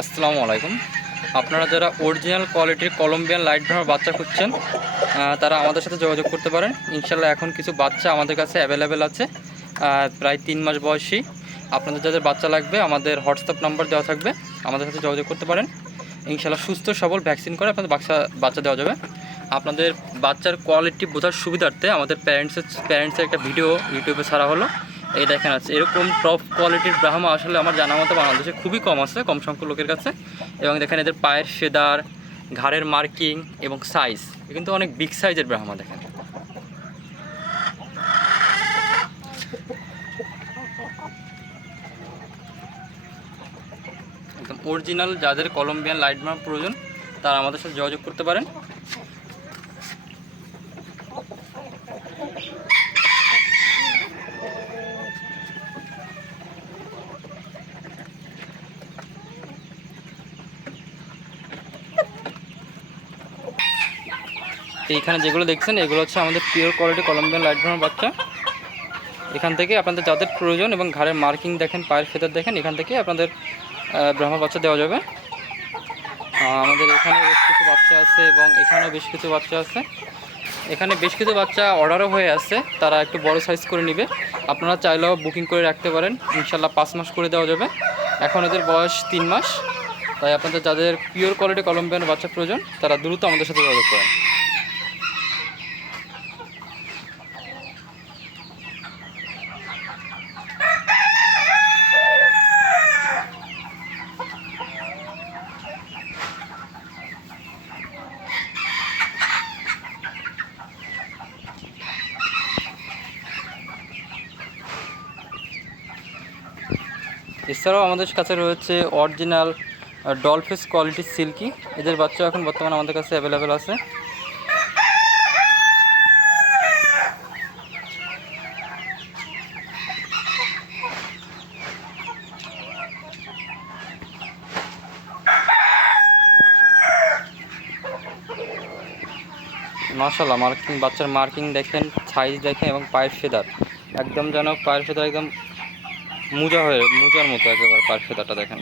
আসসালামু আলাইকুম। আপনারা যারা অরিজিনাল কোয়ালিটির কলম্বিয়ান লাইট ব্রাউন বাচ্চা খুঁজছেন তারা আমাদের সাথে যোগাযোগ করতে পারেন। ইনশাল্লাহ এখন কিছু বাচ্চা আমাদের কাছে অ্যাভেলেবেল আছে, প্রায় 3 মাস বয়সী। আপনাদের যাদের বাচ্চা লাগবে আমাদের হোয়াটসঅ্যাপ নাম্বার দেওয়া থাকবে, আমাদের সাথে যোগাযোগ করতে পারেন। ইনশাল্লাহ সুস্থ সবল ভ্যাকসিন করে আপনাদের বাচ্চা দেওয়া যাবে। আপনাদের বাচ্চার কোয়ালিটি বোঝার সুবিধার্থে আমাদের প্যারেন্টসের একটা ভিডিও ইউটিউবে ছাড়া হলো। এই দেখেন আছে এরকম টপ কোয়ালিটির ব্রাহ্মা আসলে আমার জানা মতো বাংলাদেশে খুবই কম আছে, কম সংখ্যক লোকের কাছে। এবং দেখেন এদের পায়ের ফেদার, ঘাড়ের মার্কিং এবং সাইজ কিন্তু অনেক বিগ সাইজের ব্রাহ্মা। দেখেন একদম অরিজিনাল। যাদের কলম্বিয়ান লাইট ব্রাহ্মা প্রয়োজন তারা আমাদের সাথে যোগাযোগ করতে পারেন। এইখানে যেগুলো দেখছেন এগুলো হচ্ছে আমাদের pure quality Colombian light brown বাচ্চা। এখান থেকে আপনাদের যাদের প্রয়োজন এবং ঘাড়ের মার্কিং দেখেন, পায়ের ফেদার দেখেন, এখান থেকে আপনাদের ব্রাহ্মা বাচ্চা দেওয়া যাবে। আমাদের এখানে বেশ কিছু বাচ্চা আছে এবং এখানেও বেশ কিছু বাচ্চা আছে। এখানে বেশ কিছু বাচ্চা অর্ডারও হয়ে আছে, তারা একটু বড় সাইজ করে নেবে। আপনারা চাইলেও বুকিং করে রাখতে পারেন, ইনশাল্লাহ 5 মাস করে দেওয়া যাবে। এখন এদের বয়স 3 মাস। তাই আপনাদের যাদের পিওর কোয়ালিটি কলম্বিয়ান বাচ্চা প্রয়োজন তারা দ্রুত আমাদের সাথে যোগাযোগ করেন। এছাড়াও আমাদের কাছে রয়েছে অরিজিনাল ডলফিস কোয়ালিটির সিল্কি। এদের বাচ্চা এখন বর্তমানে আমাদের কাছে অ্যাভেলেবেল আছে। মাশাআল্লাহ, বাচ্চার মার্কিং দেখেন, সাইজ দেখেন এবং পায়ের ফেদার একদম যেন পায়ের ফেদার একদম মুজার মতো, একেবারে পায়ের ফেদারটা দেখেন।